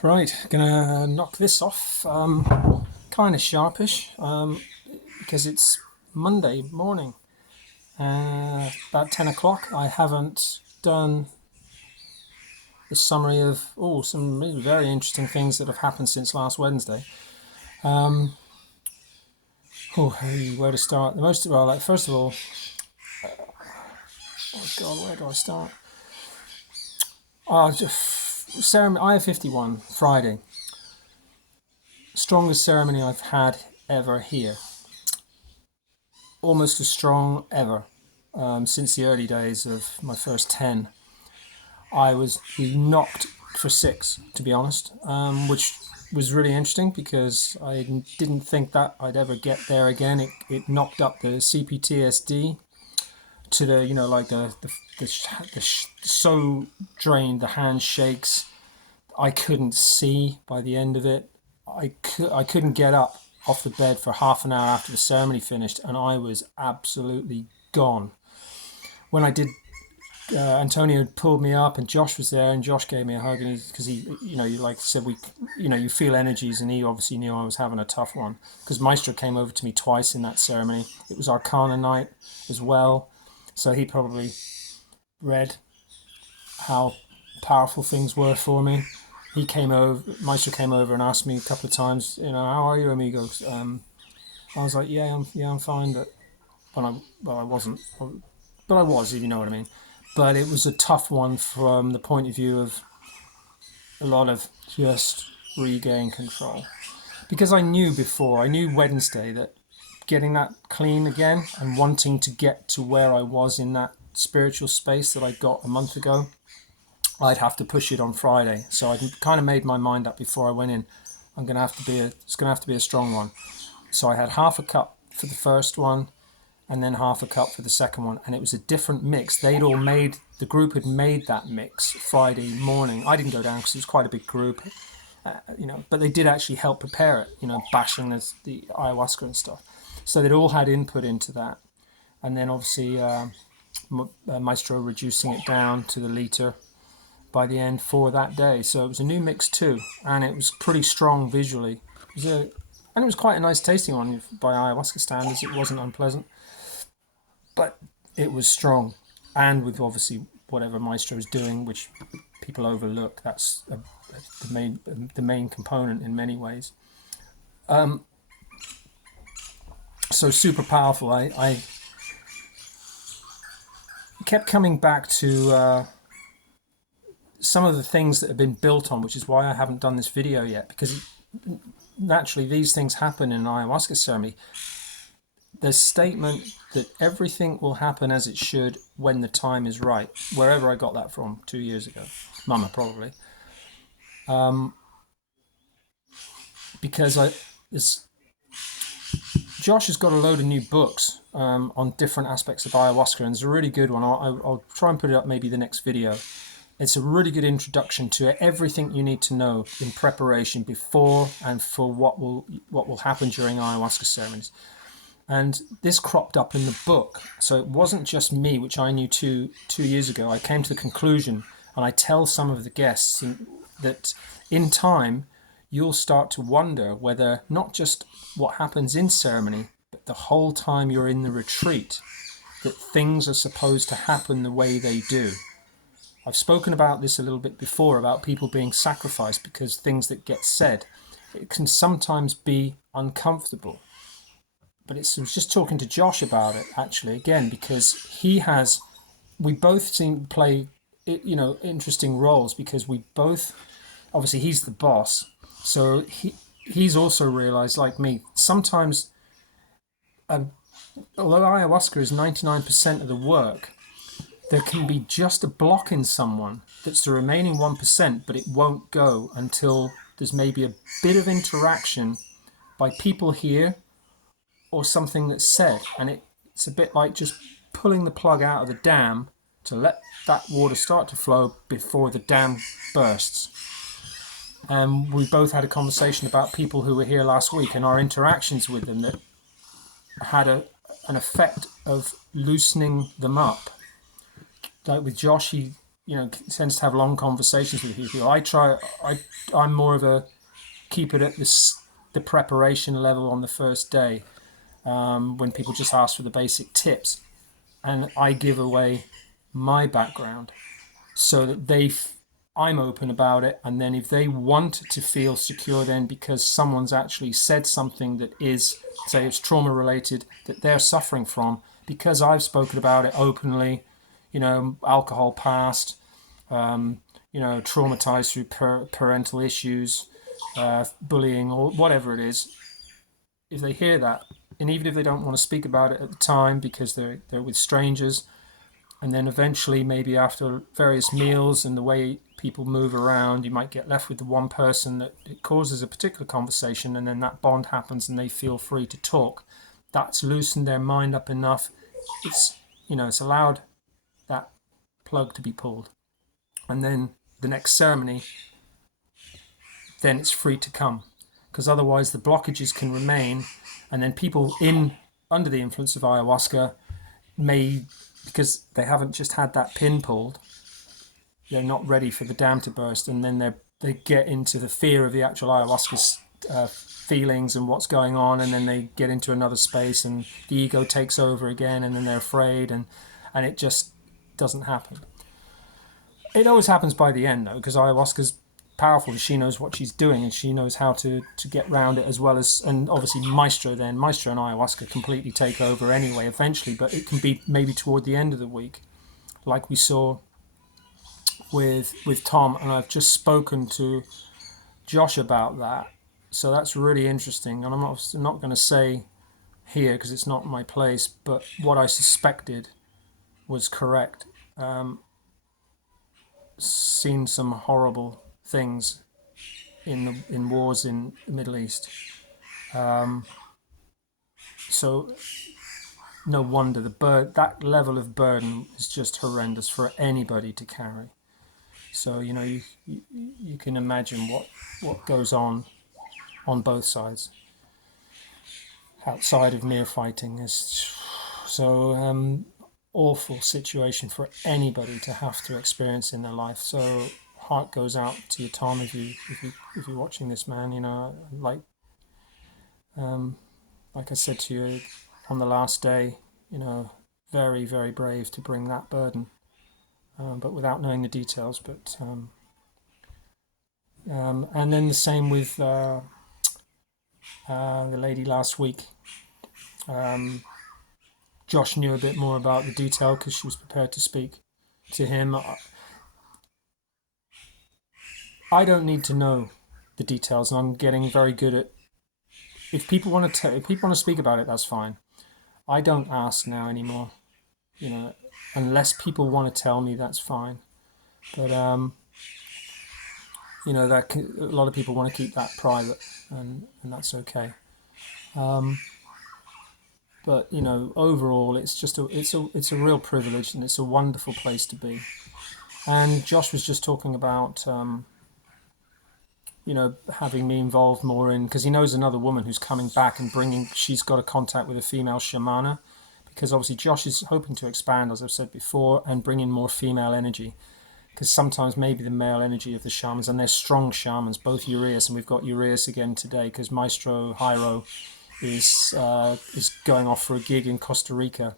Right, gonna knock this off kind of sharpish because it's Monday morning, about 10 o'clock. I haven't done the summary of some really very interesting things that have happened since last Wednesday. Where to start? First of all, oh God, where do I start? Ceremony, IF51, Friday. Strongest ceremony I've had ever here. Almost as strong ever since the early days of my first 10. We knocked for 6, to be honest, which was really interesting because I didn't think that I'd ever get there again. It knocked up the CPTSD to the so drained, the hand shakes. I couldn't see by the end of it. I couldn't get up off the bed for half an hour after the ceremony finished, and I was absolutely gone. When I did, Antonio had pulled me up, and Josh was there, and Josh gave me a hug, and because like I said, you feel energies, and he obviously knew I was having a tough one because Maestro came over to me twice in that ceremony. It was Arcana night as well, so he probably read how powerful things were for me. Maestro came over and asked me a couple of times, how are you, amigos? I was like, yeah, I'm fine, but I wasn't, but I was, if you know what I mean. But it was a tough one from the point of view of a lot of just regain control, because I knew Wednesday that getting that clean again and wanting to get to where I was in that spiritual space that I got a month ago, I'd have to push it on Friday. So I kind of made my mind up before I went in. It's going to have to be a strong one. So I had half a cup for the first one, and then half a cup for the second one, and it was a different mix. The group had made that mix Friday morning. I didn't go down because it was quite a big group, but they did actually help prepare it. Bashing the ayahuasca and stuff. So they'd all had input into that, and then obviously Maestro reducing it down to the liter by the end for that day. So it was a new mix too, and it was pretty strong visually. And it was quite a nice tasting one by ayahuasca standards. It wasn't unpleasant, but it was strong, and with obviously whatever Maestro is doing, which people overlook. That's the main component in many ways. So super powerful. I kept coming back to some of the things that have been built on, which is why I haven't done this video yet, because naturally these things happen in an ayahuasca ceremony. The statement that everything will happen as it should when the time is right, wherever I got that from 2 years ago, Mama probably, because Josh has got a load of new books on different aspects of ayahuasca, and it's a really good one. I'll try and put it up maybe the next video. It's a really good introduction to everything you need to know in preparation before and for what will happen during ayahuasca ceremonies. And this cropped up in the book. So it wasn't just me, which I knew two years ago. I came to the conclusion, and I tell some of the guests that in time, you'll start to wonder whether not just what happens in ceremony, but the whole time you're in the retreat, that things are supposed to happen the way they do. I've spoken about this a little bit before, about people being sacrificed because things that get said, it can sometimes be uncomfortable. But I was just talking to Josh about it, actually, again, because we both seem to play, interesting roles, because we both, obviously he's the boss, so he's also realized, like me, sometimes, although ayahuasca is 99% of the work, there can be just a block in someone that's the remaining 1%, but it won't go until there's maybe a bit of interaction by people here or something that's said. And it's a bit like just pulling the plug out of the dam to let that water start to flow before the dam bursts. And we both had a conversation about people who were here last week and our interactions with them that had an effect of loosening them up. Like with Josh, tends to have long conversations with people. I'm more of a keep it at the preparation level on the first day, when people just ask for the basic tips, and I give away my background so that I'm open about it, and then if they want to feel secure, then because someone's actually said something that is, say, it's trauma related that they're suffering from, because I've spoken about it openly, alcohol past, traumatized through parental issues, bullying, or whatever it is. If they hear that, and even if they don't want to speak about it at the time because they're with strangers, and then eventually maybe after various meals and the way people move around, you might get left with the one person that it causes a particular conversation, and then that bond happens and they feel free to talk. That's loosened their mind up enough. It's allowed that plug to be pulled, and then the next ceremony, then it's free to come, because otherwise the blockages can remain, and then people in under the influence of ayahuasca may, because they haven't just had that pin pulled, they're not ready for the dam to burst, and then they get into the fear of the actual ayahuasca feelings and what's going on, and then they get into another space and the ego takes over again, and then they're afraid, and it just doesn't happen. It always happens by the end, though, because ayahuasca's powerful. She knows what she's doing, and she knows how to get around it, as well as, and obviously Maestro and ayahuasca completely take over anyway eventually, but it can be maybe toward the end of the week, like we saw with Tom, and I've just spoken to Josh about that, so that's really interesting, and I'm not going to say here because it's not my place, but what I suspected was correct. Seen some horrible things in wars in the Middle East. So no wonder that level of burden is just horrendous for anybody to carry. So you can imagine what goes on both sides outside of mere fighting. Is so awful situation for anybody to have to experience in their life. So heart goes out to you, Tom, if you're watching this, man. Like I said to you on the last day, very, very brave to bring that burden, but without knowing the details. But and then the same with the lady last week. Josh knew a bit more about the detail because she was prepared to speak to him. I don't need to know the details, and I'm getting very good at. If people want to speak about it, that's fine. I don't ask now anymore, unless people want to tell me, that's fine. But that a lot of people want to keep that private, and that's okay. But overall, it's a real privilege, and it's a wonderful place to be. And Josh was just talking about having me involved more in, because he knows another woman who's coming back and she's got a contact with a female shamana, because obviously Josh is hoping to expand, as I've said before, and bring in more female energy, because sometimes maybe the male energy of the shamans, and they're strong shamans, both Urias, and we've got Urias again today, because Maestro Jairo is going off for a gig in Costa Rica.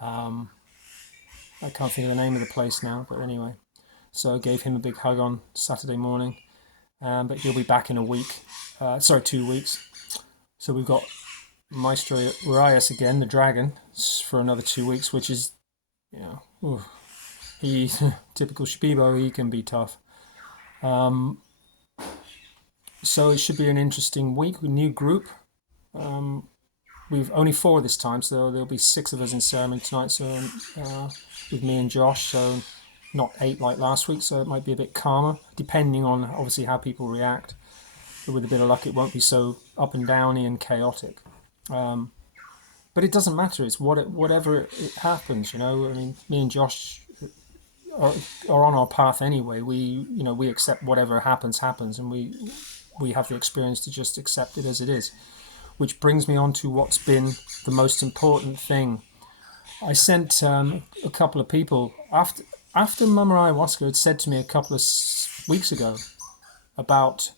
I can't think of the name of the place now, but anyway, so I gave him a big hug on Saturday morning. But he'll be back in 2 weeks. So we've got Maestro Urias again, the dragon, for another 2 weeks, which is, he typical Shipibo, he can be tough. So it should be an interesting week with a new group. We've only 4 this time, so there'll be 6 of us in ceremony tonight. So with me and Josh, so not 8 like last week. So it might be a bit calmer, depending on obviously how people react. But with a bit of luck, it won't be so up and downy and chaotic. But it doesn't matter. It's whatever it happens. I mean, me and Josh are on our path anyway. We accept whatever happens, and we have the experience to just accept it as it is. Which brings me on to what's been the most important thing. I sent a couple of people after after Mama Ayahuasca had said to me a couple of weeks ago about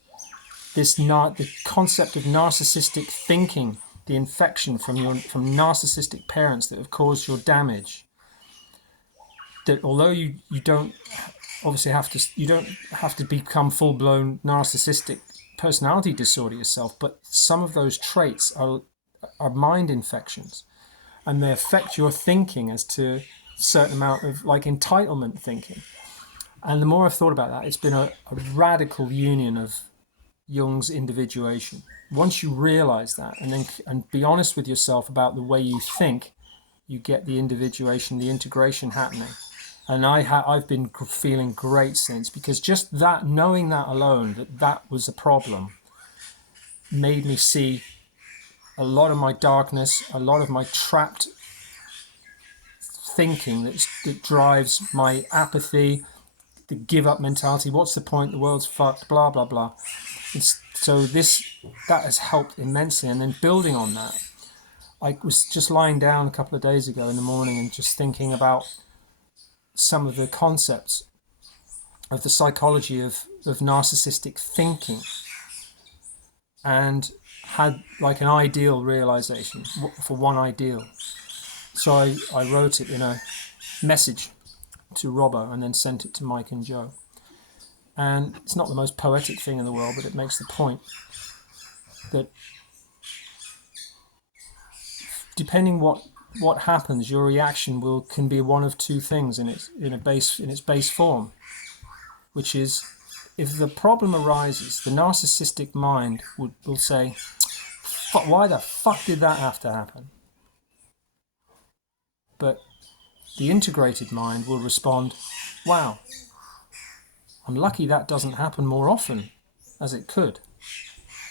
the concept of narcissistic thinking, the infection from narcissistic parents that have caused your damage, that although you don't obviously you don't have to become full-blown narcissistic personality disorder yourself, but some of those traits are mind infections, and they affect your thinking as to a certain amount of like entitlement thinking. And the more I've thought about that, it's been a radical union of Jung's individuation. Once you realize that and be honest with yourself about the way you think, you get the individuation, the integration happening. And I've been feeling great since, because just that, knowing that alone, that was a problem, made me see a lot of my darkness, a lot of my trapped thinking that drives my apathy, the give up mentality. What's the point? The world's fucked, blah, blah, blah. So that has helped immensely. And then building on that, I was just lying down a couple of days ago in the morning and just thinking about some of the concepts of the psychology of narcissistic thinking, and had like an ideal realization for one ideal. So I wrote it in a message to Robbo and then sent it to Mike and Joe. And it's not the most poetic thing in the world, but it makes the point that depending what happens, your reaction can be one of two things in its base form, which is, if the problem arises, the narcissistic mind will say, why the fuck did that have to happen? But the integrated mind will respond, wow, I'm lucky that doesn't happen more often as it could.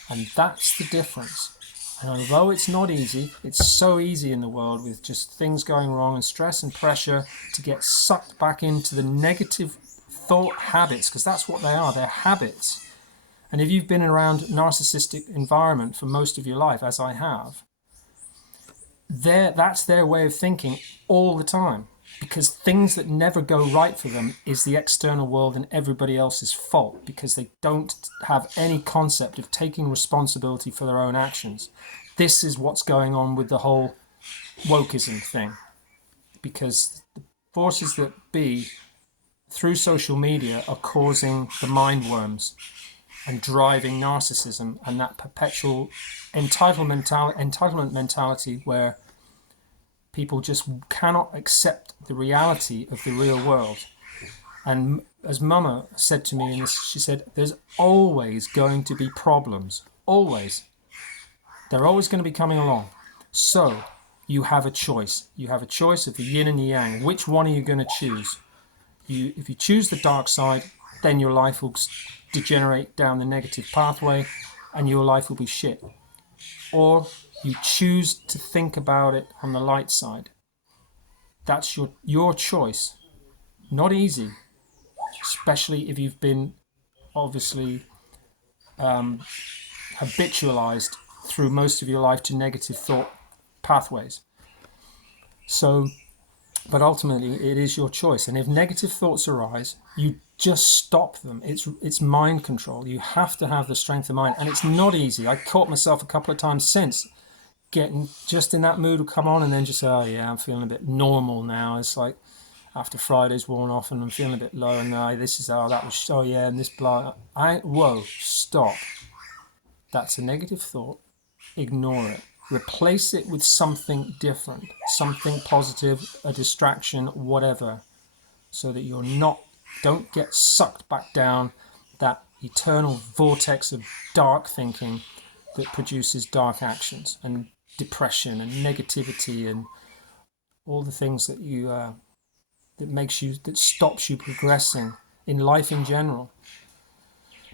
And that's the difference. And although it's not easy, it's so easy in the world with just things going wrong and stress and pressure to get sucked back into the negative thought habits, because that's what they are, they're habits. And if you've been around a narcissistic environment for most of your life, as I have, that's their way of thinking all the time, because things that never go right for them is the external world and everybody else's fault, because they don't have any concept of taking responsibility for their own actions. This is what's going on with the whole wokeism thing, because the forces that be through social media are causing the mind worms and driving narcissism and that perpetual entitlement mentality where people just cannot accept the reality of the real world. And as Mama said to me in this, she said, there's always going to be problems. Always. They're always going to be coming along. So you have a choice. You have a choice of the yin and the yang. Which one are you going to choose? If you choose the dark side, then your life will degenerate down the negative pathway and your life will be shit. Or you choose to think about it on the light side. That's your choice. Not easy, especially if you've been obviously habitualized through most of your life to negative thought pathways. So, but ultimately it is your choice. And if negative thoughts arise, you just stop them. It's mind control. You have to have the strength of mind. And it's not easy. I caught myself a couple of times since getting just in that mood will come on and then just say, oh yeah, I'm feeling a bit normal now. It's like after Friday's worn off and I'm feeling a bit low and this is that was, oh yeah, and this blah. Whoa, stop. That's a negative thought. Ignore it. Replace it with something different, something positive, a distraction, whatever, so that don't get sucked back down that eternal vortex of dark thinking that produces dark actions and depression and negativity and all the things that that stops you progressing in life in general.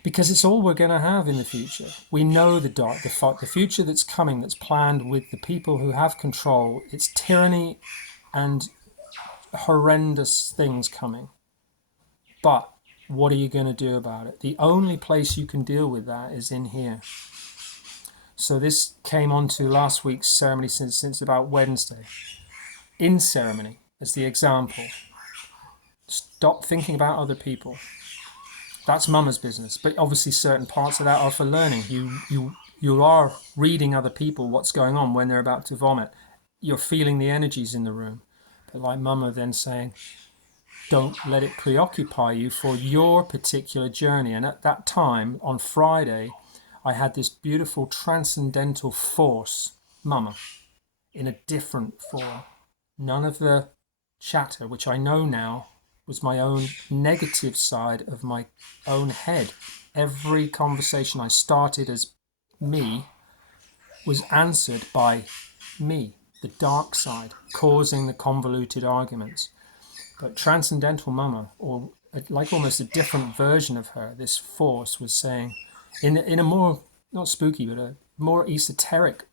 Because it's all we're going to have in the future. We know the future that's coming, that's planned with the people who have control. It's tyranny and horrendous things coming. But what are you going to do about it? The only place you can deal with that is in here. So this came on to last week's ceremony since about Wednesday. In ceremony, as the example, Stop thinking about other people. That's mama's business. But obviously certain parts of that are for learning. You are reading other people what's going on when they're about to vomit. You're feeling the energies in the room. But like mama then saying, don't let it preoccupy you for your particular journey. And at that time, on Friday, I had this beautiful transcendental force, mama, in a different form. None of the chatter, which I know now was my own negative side of my own head. Every conversation I started as me was answered by me, the dark side, causing the convoluted arguments. But Transcendental Mama, or like almost a different version of her, this force was saying, in a more, not spooky, but a more esoteric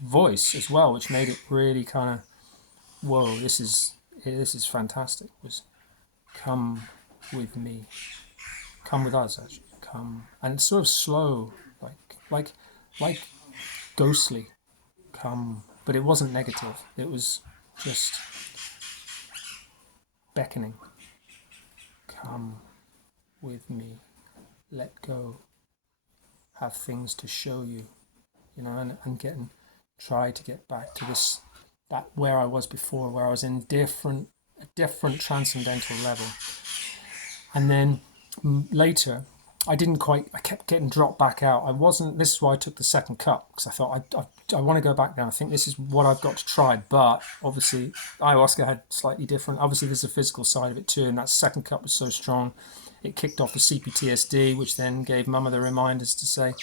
voice as well, which made it really kind of, whoa, this is fantastic. Was come with me, come with us, actually, come, and sort of slow, like ghostly, come, but it wasn't negative. It was just beckoning. Come with me, let go, have things to show you, and try to get back to that where I was before, where I was in a different transcendental level. And then later, I kept getting dropped back out. This is why I took the second cup, because I thought I want to go back down. I think this is what I've got to try. But obviously, ayahuasca had slightly different. Obviously, there's a physical side of it too. And that second cup was so strong, it kicked off the CPTSD, which then gave mama the reminders to say,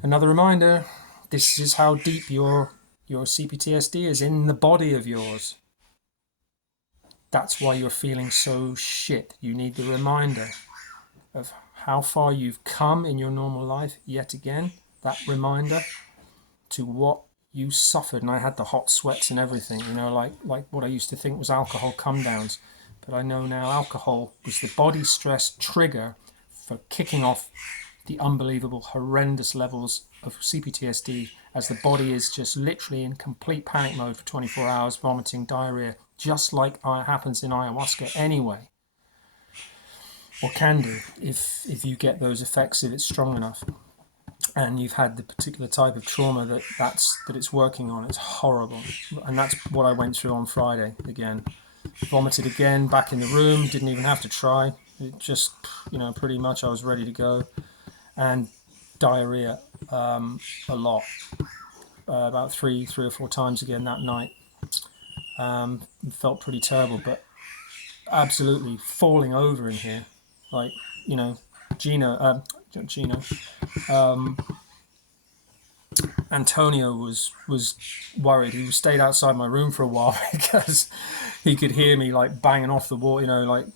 another reminder, this is how deep your CPTSD is in the body of yours. That's why you're feeling so shit. You need the reminder of how far you've come in your normal life, yet again, that reminder to what you suffered. And I had the hot sweats and everything, like what I used to think was alcohol come downs. But I know now alcohol was the body stress trigger for kicking off the unbelievable, horrendous levels of CPTSD, as the body is just literally in complete panic mode for 24 hours, vomiting, diarrhea, just like happens in ayahuasca anyway. Or can do if you get those effects, if it's strong enough and you've had the particular type of trauma that it's working on. It's horrible. And that's what I went through on Friday again. Vomited again, back in the room, didn't even have to try. It just, pretty much I was ready to go. And diarrhea a lot, about three or four times again that night. Felt pretty terrible, but absolutely falling over in here. Like, Antonio was worried. He stayed outside my room for a while because he could hear me like banging off the wall, like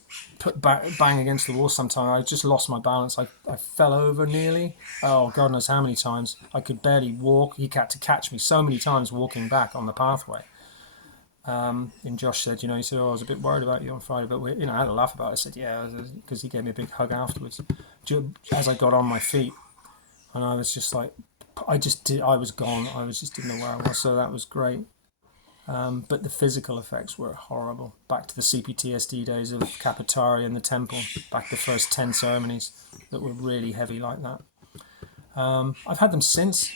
bang against the wall sometimes. I just lost my balance. I fell over nearly. Oh, God knows how many times. I could barely walk. He had to catch me so many times walking back on the pathway. And Josh said, he said, I was a bit worried about you on Friday, but I had a laugh about it. I said, yeah, because he gave me a big hug afterwards. As I got on my feet, and I was just like, I was gone. I just didn't know where I was, so that was great. But the physical effects were horrible. Back to the CPTSD days of Kapatari and the temple, back to the first 10 ceremonies that were really heavy like that. I've had them since,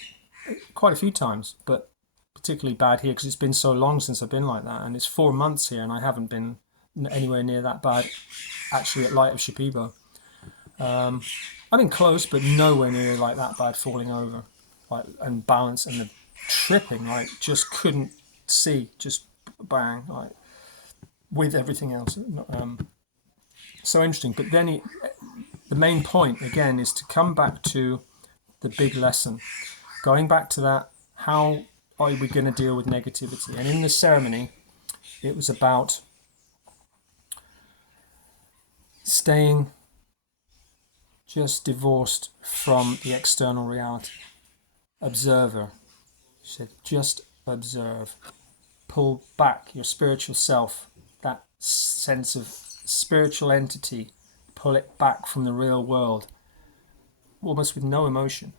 quite a few times, but particularly bad here because it's been so long since I've been like that, and it's 4 months here and I haven't been anywhere near that bad actually at Light of Shipibo. I've been close, but nowhere near like that bad, falling over, like, and balance and the tripping, like just couldn't see, just bang, like with everything else. So interesting. But then the main point again is to come back to the big lesson, going back to that, how are we going to deal with negativity? And in the ceremony, it was about staying just divorced from the external reality. Observer. She said, just observe. Pull back your spiritual self, that sense of spiritual entity, pull it back from the real world, almost with no emotion.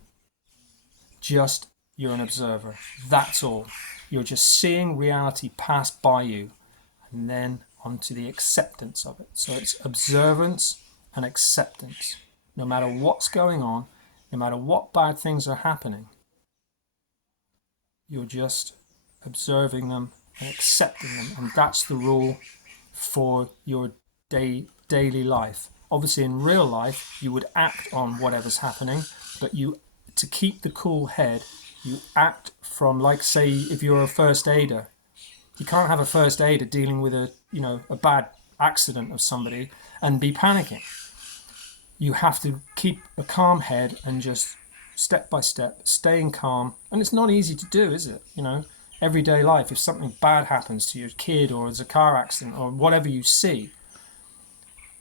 Just you're an observer. That's all. You're just seeing reality pass by you. And then onto the acceptance of it. So it's observance and acceptance. No matter what's going on, no matter what bad things are happening, you're just observing them and accepting them. And that's the rule for your daily life. Obviously, in real life, you would act on whatever's happening, but to keep the cool head, you act from, like, say, if you're a first aider, you can't have a first aider dealing with a bad accident of somebody and be panicking. You have to keep a calm head and just step by step, staying calm. And it's not easy to do, is it? Everyday life, if something bad happens to your kid or there's a car accident or whatever you see,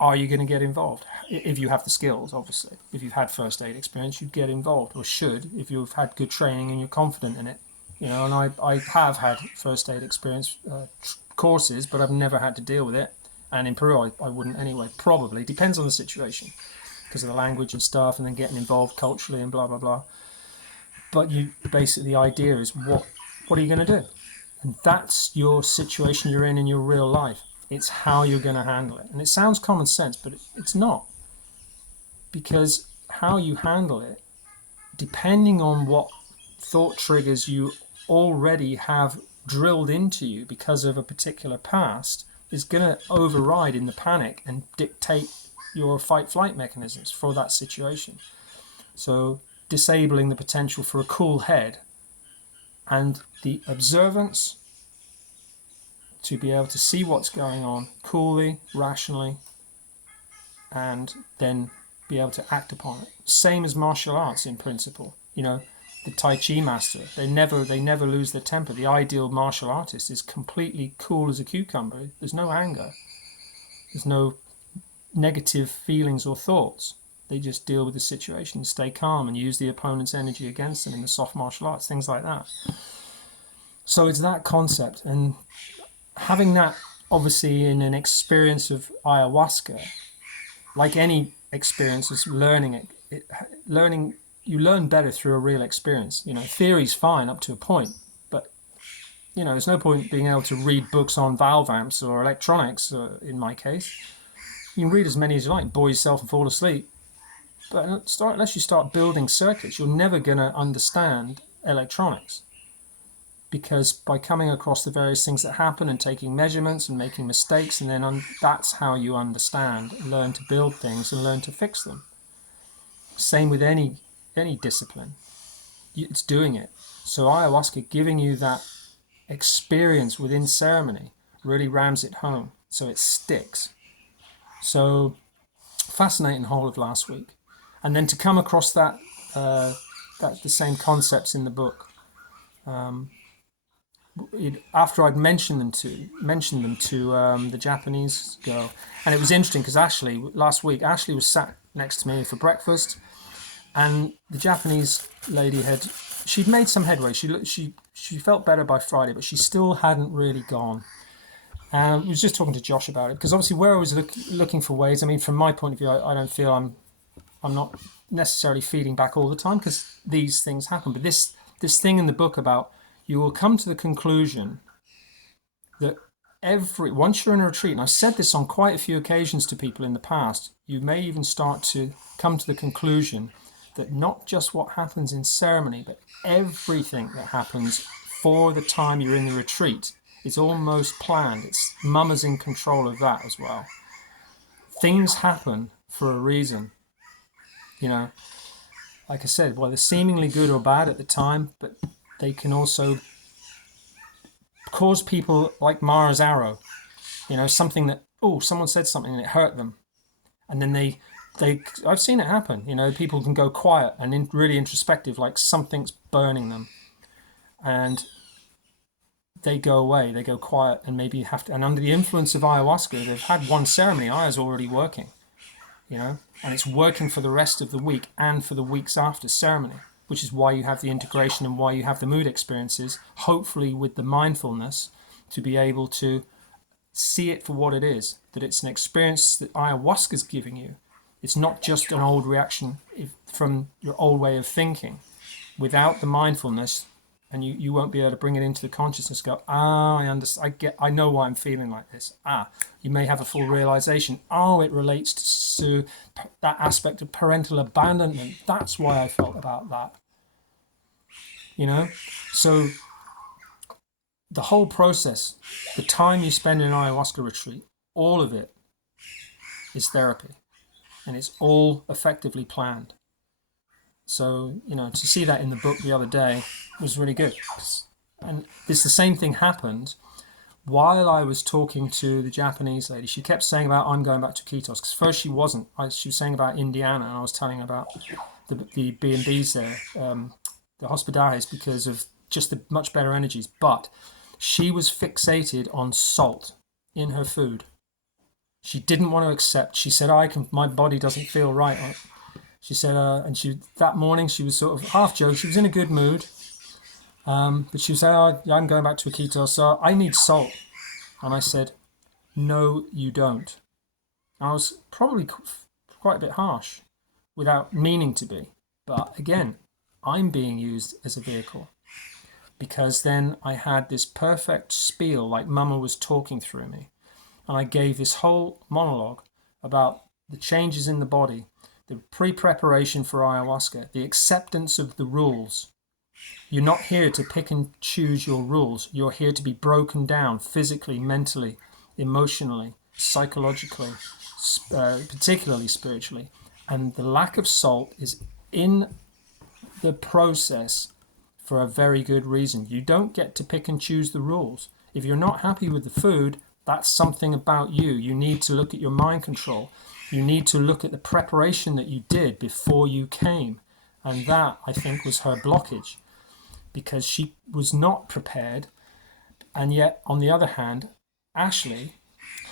are you going to get involved? If you have the skills, obviously. If you've had first aid experience, you'd get involved, or should, if you've had good training and you're confident in it. And I have had first aid experience courses, but I've never had to deal with it. And in Peru, I wouldn't anyway. Probably. Depends on the situation, because of the language and stuff, and then getting involved culturally and blah, blah, blah. But basically, the idea is what are you going to do? And that's your situation you're in your real life. It's how you're going to handle it. And it sounds common sense, but it's not. Because how you handle it, depending on what thought triggers you already have drilled into you because of a particular past, is going to override in the panic and dictate your fight-flight mechanisms for that situation. So disabling the potential for a cool head and the observance to be able to see what's going on coolly, rationally, and then be able to act upon it. Same as martial arts in principle. The Tai Chi master, they never lose their temper. The ideal martial artist is completely cool as a cucumber. There's no anger. There's no negative feelings or thoughts. They just deal with the situation, stay calm, and use the opponent's energy against them in the soft martial arts, things like that. So it's that concept. And having that, obviously, in an experience of ayahuasca, like any experience, is learning it. You learn better through a real experience. Theory's fine up to a point, but there's no point being able to read books on valve amps or electronics. In my case, you can read as many as you like, bore yourself and fall asleep. But unless you start building circuits, you're never going to understand electronics. Because by coming across the various things that happen and taking measurements and making mistakes, and then that's how you understand, learn to build things and learn to fix them. Same with any discipline. It's doing it. So ayahuasca, giving you that experience within ceremony, really rams it home, so it sticks. So fascinating whole of last week. And then to come across that the same concepts in the book. After I'd mentioned them to the Japanese girl, and it was interesting because last week Ashley was sat next to me for breakfast, and the Japanese lady she'd made some headway. She felt better by Friday, but she still hadn't really gone. I was just talking to Josh about it, because obviously where I was looking for ways. I mean, from my point of view, I don't feel I'm not necessarily feeding back all the time, because these things happen. But this thing in the book about, you will come to the conclusion that once you're in a retreat, and I've said this on quite a few occasions to people in the past, you may even start to come to the conclusion that not just what happens in ceremony, but everything that happens for the time you're in the retreat is almost planned. It's Mama's in control of that as well. Things happen for a reason. Like I said, well, they're seemingly good or bad at the time, but they can also cause people, like Mara's arrow, something that, someone said something and it hurt them. And then I've seen it happen, people can go quiet and really introspective, like something's burning them. And they go away, they go quiet, and maybe and under the influence of ayahuasca, they've had one ceremony, aya's already working, and it's working for the rest of the week and for the weeks after ceremony, which is why you have the integration and why you have the mood experiences, hopefully with the mindfulness, to be able to see it for what it is, that it's an experience that ayahuasca's giving you. It's not just an old reaction from your old way of thinking. Without the mindfulness and you won't be able to bring it into the consciousness. Go, I understand. I know why I'm feeling like this. You may have a full realization. It relates to that aspect of parental abandonment. That's why I felt about that. So the whole process, the time you spend in an ayahuasca retreat, all of it is therapy, and it's all effectively planned. So, to see that in the book the other day was really good. And the same thing happened while I was talking to the Japanese lady. She kept saying about, I'm going back to Iquitos, because first she wasn't. She was saying about Indiana, and I was telling her about the B&Bs there, the hospedajes, because of just the much better energies. But she was fixated on salt in her food. She didn't want to accept. She said, my body doesn't feel right. She said, that morning she was sort of half joking. She was in a good mood, but she was saying, I'm going back to Iquitos, so I need salt. And I said, no, you don't. And I was probably quite a bit harsh, without meaning to be. But again, I'm being used as a vehicle, because then I had this perfect spiel, like Mama was talking through me. And I gave this whole monologue about the changes in the body, the pre-preparation for ayahuasca, the acceptance of the rules. You're not here to pick and choose your rules. You're here to be broken down physically, mentally, emotionally, psychologically, particularly spiritually. And the lack of salt is in the process for a very good reason. You don't get to pick and choose the rules. If you're not happy with the food, that's something about you. You need to look at your mind control. You need to look at the preparation that you did before you came. And that, I think, was her blockage, because she was not prepared. And yet, on the other hand, Ashley,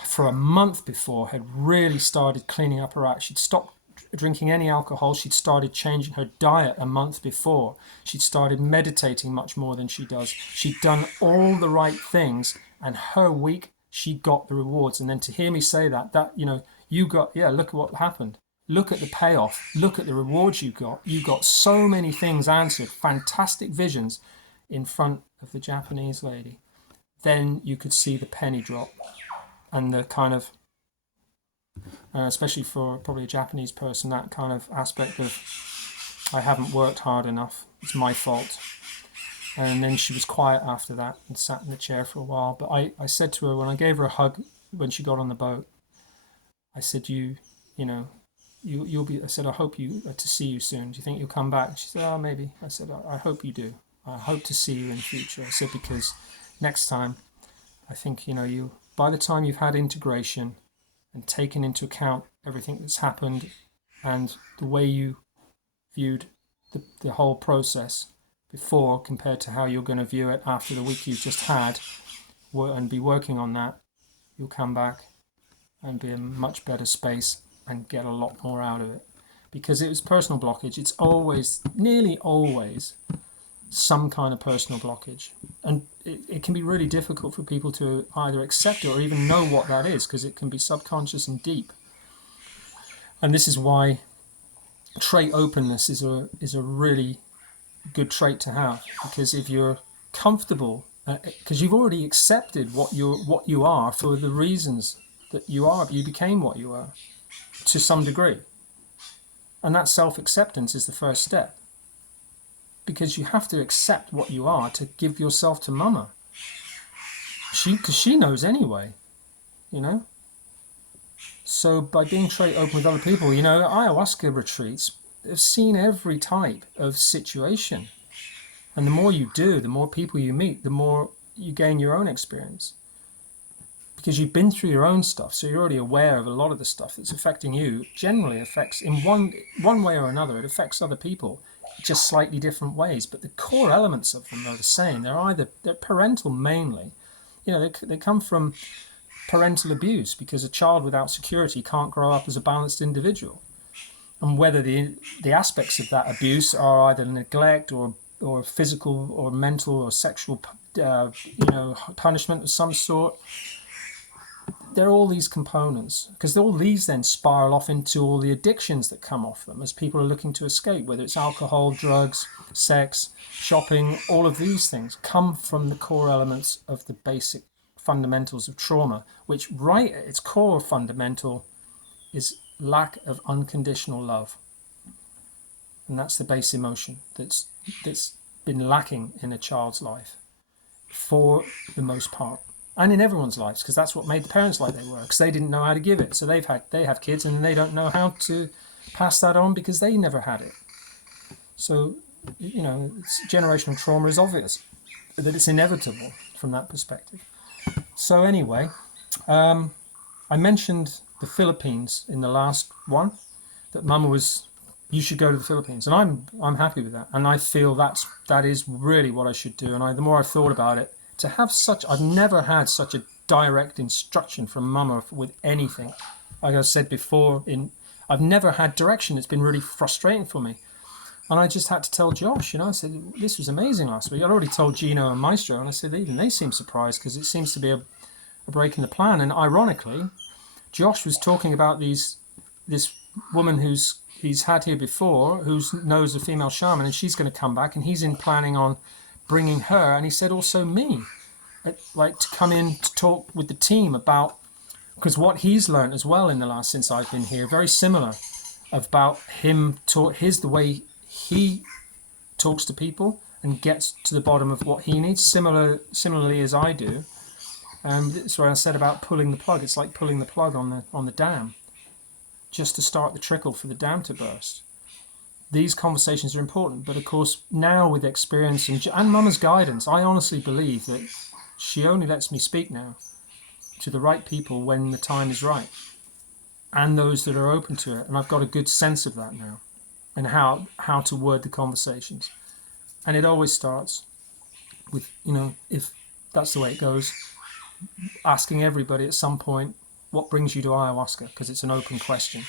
for a month before, had really started cleaning up her act. She'd stopped drinking any alcohol. She'd started changing her diet a month before. She'd started meditating much more than she does. She'd done all the right things, and her week, she got the rewards. And then to hear me say that, look at what happened. Look at the payoff. Look at the rewards you got. You got so many things answered, fantastic visions in front of the Japanese lady. Then you could see the penny drop, and the kind of, especially for probably a Japanese person, that kind of aspect of, I haven't worked hard enough, it's my fault. And then she was quiet after that and sat in the chair for a while. But I said to her, when I gave her a hug when she got on the boat, I said, you'll be, I said, I hope to see you soon. Do you think you'll come back? She said, maybe. I said, I hope you do. I hope to see you in the future. I said, because next time, I think, by the time you've had integration and taken into account everything that's happened and the way you viewed the whole process before compared to how you're going to view it after the week you've just had, and be working on that, you'll come back and be in a much better space and get a lot more out of it. Because it was personal blockage. It's nearly always, some kind of personal blockage. And it can be really difficult for people to either accept it or even know what that is, because it can be subconscious and deep. And this is why trait openness is a really good trait to have, because if you're comfortable, because you've already accepted what you are for the reasons that you became what you are to some degree, and that self-acceptance is the first step, because you have to accept what you are to give yourself to Mama. Because she knows anyway, So by being trait open with other people, ayahuasca retreats have seen every type of situation. And the more you do, the more people you meet, the more you gain your own experience. Because you've been through your own stuff, so you're already aware of a lot of the stuff that's affecting you. Generally affects, in one way or another, it affects other people, just slightly different ways. But the core elements of them are the same. They're parental mainly. They come from parental abuse, because a child without security can't grow up as a balanced individual. And whether the aspects of that abuse are either neglect or physical or mental or sexual, punishment of some sort, there are all these components, because all these then spiral off into all the addictions that come off them as people are looking to escape, whether it's alcohol, drugs, sex, shopping. All of these things come from the core elements of the basic fundamentals of trauma, which right at its core fundamental is lack of unconditional love. And that's the base emotion that's been lacking in a child's life for the most part, and in everyone's lives, because that's what made the parents like they were, because they didn't know how to give it. So they have kids and they don't know how to pass that on because they never had it. So generational trauma is obvious, that it's inevitable from that perspective. So anyway, I mentioned the Philippines in the last one, that Mama was, you should go to the Philippines, and I'm happy with that, and I feel that is really what I should do. And the more I've thought about it, to have I've never had such a direct instruction from Mama with anything. Like I said before, I've never had direction. It's been really frustrating for me, and I just had to tell Josh. I said this was amazing last week. I'd already told Gino and Maestro, and I said even they seem surprised because it seems to be a break in the plan. And ironically, Josh was talking about this woman he's had here before, who knows a female shaman, and she's going to come back, and he's planning on bringing her, and he said also me, like to come in to talk with the team about, because what he's learned as well in the last, since I've been here, very similar about him, the way he talks to people and gets to the bottom of what he needs, similarly as I do. And that's what I said about pulling the plug. It's like pulling the plug on the dam, just to start the trickle for the dam to burst. These conversations are important, but of course now with experience and Mama's guidance, I honestly believe that she only lets me speak now to the right people when the time is right, and those that are open to it. And I've got a good sense of that now, and how to word the conversations. And it always starts with, if that's the way it goes, asking everybody at some point, what brings you to ayahuasca? Because it's an open question.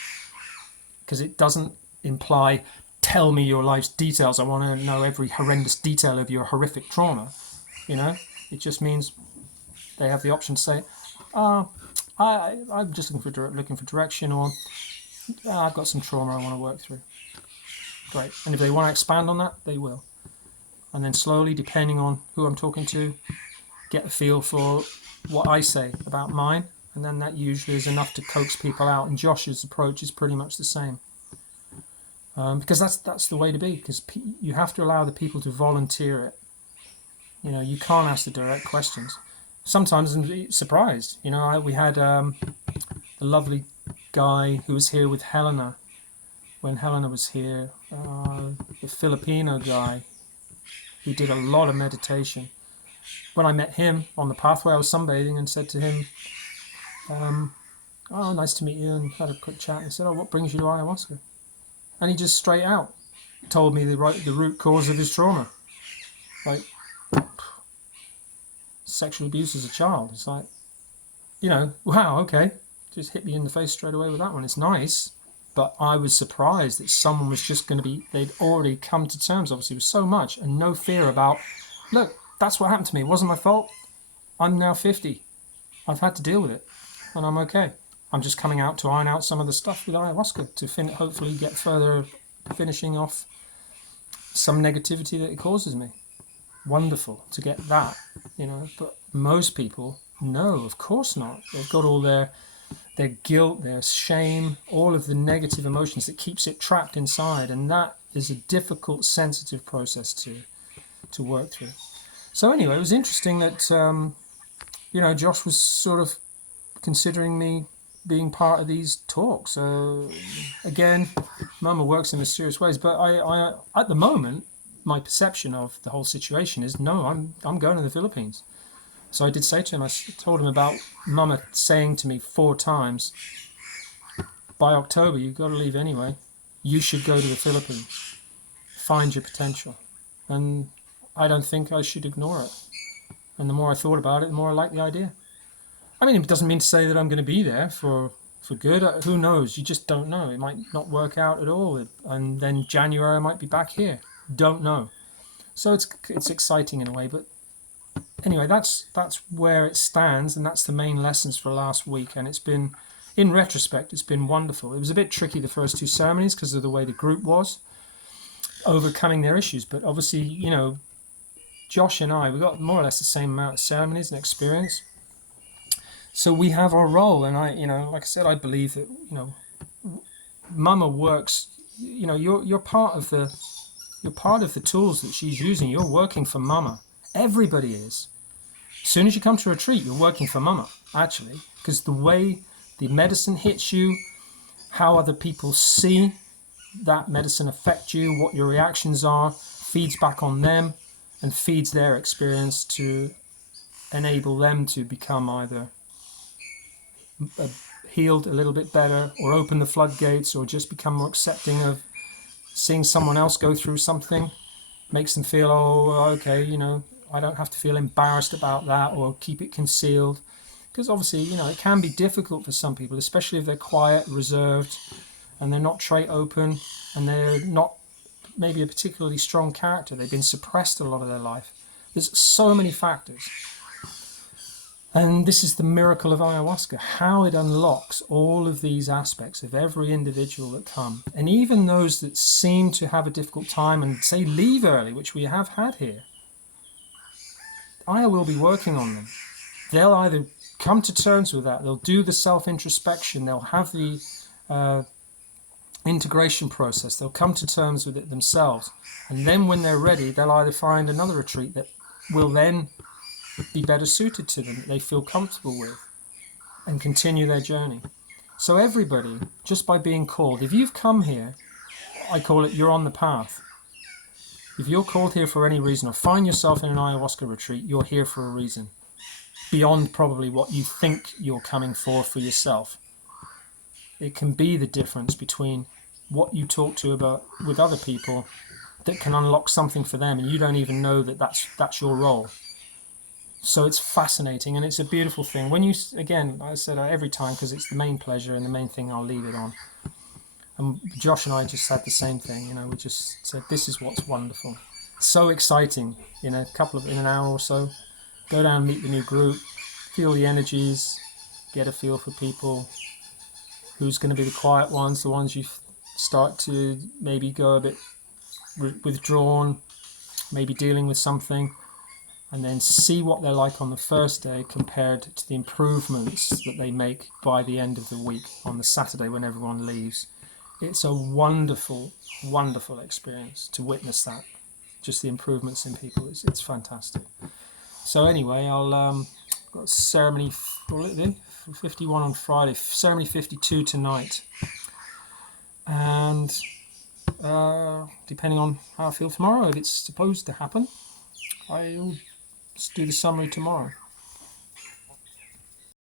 Because it doesn't imply, tell me your life's details. I want to know every horrendous detail of your horrific trauma. It just means they have the option to say, I'm just looking for direction, or I've got some trauma I want to work through. Great. And if they want to expand on that, they will. And then slowly, depending on who I'm talking to, get a feel for what I say about mine. And then that usually is enough to coax people out. And Josh's approach is pretty much the same. Because that's the way to be. Because you have to allow the people to volunteer it. You can't ask the direct questions. Sometimes I'm surprised. We had a lovely guy who was here with Helena when Helena was here. The Filipino guy who did a lot of meditation. When I met him on the pathway, I was sunbathing and said to him, oh, nice to meet you, and had a quick chat. And said, oh, what brings you to ayahuasca? And he just straight out told me the root cause of his trauma. Like, sexual abuse as a child. It's like, wow, okay. Just hit me in the face straight away with that one. It's nice, but I was surprised that someone was just going to be, they'd already come to terms, obviously, with so much, and no fear about, look, that's what happened to me. It wasn't my fault. I'm now 50. I've had to deal with it, and I'm okay. I'm just coming out to iron out some of the stuff with ayahuasca to hopefully get further, finishing off some negativity that it causes me. Wonderful to get that, but most people, no, of course not. They've got all their guilt, their shame, all of the negative emotions that keeps it trapped inside, and that is a difficult, sensitive process to work through. So anyway, it was interesting that Josh was sort of considering me being part of these talks. Again, Mama works in mysterious ways, but I at the moment, my perception of the whole situation is, no, I'm going to the Philippines. So I did say to him, I told him about Mama saying to me 4 times, by October, you've got to leave anyway. You should go to the Philippines. Find your potential. And I don't think I should ignore it. And the more I thought about it, the more I liked the idea. I mean, it doesn't mean to say that I'm going to be there for good. Who knows? You just don't know. It might not work out at all. And then January I might be back here. Don't know. So it's exciting in a way, but anyway, that's where it stands, and that's the main lessons for last week. And it's been, in retrospect, it's been wonderful. It was a bit tricky the first two ceremonies because of the way the group was overcoming their issues, but obviously, Josh and I, we got more or less the same amount of ceremonies and experience. So we have our role, and like I said, I believe that Mama works. You're part of the tools that she's using. You're working for Mama. Everybody is. As soon as you come to a retreat, you're working for Mama, actually, because the way the medicine hits you, how other people see that medicine affect you, what your reactions are, feeds back on them, and feeds their experience to enable them to become either healed a little bit better, or open the floodgates, or just become more accepting of seeing someone else go through something. Makes them feel, oh, okay, I don't have to feel embarrassed about that or keep it concealed. Because obviously, it can be difficult for some people, especially if they're quiet, reserved, and they're not trait open, and they're not maybe a particularly strong character. They've been suppressed a lot of their life. There's so many factors. And this is the miracle of ayahuasca, how it unlocks all of these aspects of every individual that come. And even those that seem to have a difficult time and say leave early, which we have had here, I will be working on them. They'll either come to terms with that, they'll do the self-introspection, they'll have the integration process, they'll come to terms with it themselves. And then when they're ready, they'll either find another retreat that will then be better suited to them, that they feel comfortable with, and continue their journey. So everybody, just by being called, if you've come here, I call it you're on the path. If you're called here for any reason, or find yourself in an ayahuasca retreat, you're here for a reason, beyond probably what you think you're coming for yourself. It can be the difference between what you talk to about with other people that can unlock something for them, and you don't even know that that's your role. So it's fascinating, and it's a beautiful thing. When you, again, I said every time, because it's the main pleasure and the main thing I'll leave it on. And Josh and I just had the same thing, we just said, this is what's wonderful. So exciting, in an hour or so. Go down, meet the new group, feel the energies, get a feel for people. Who's going to be the quiet ones, the ones you start to maybe go a bit withdrawn, maybe dealing with something. And then see what they're like on the first day compared to the improvements that they make by the end of the week on the Saturday when everyone leaves. It's a wonderful, wonderful experience to witness that. Just the improvements in people, it's fantastic. So anyway, I'll got ceremony 51 on Friday, ceremony 52 tonight. And depending on how I feel tomorrow, if it's supposed to happen, I'll do the summary tomorrow.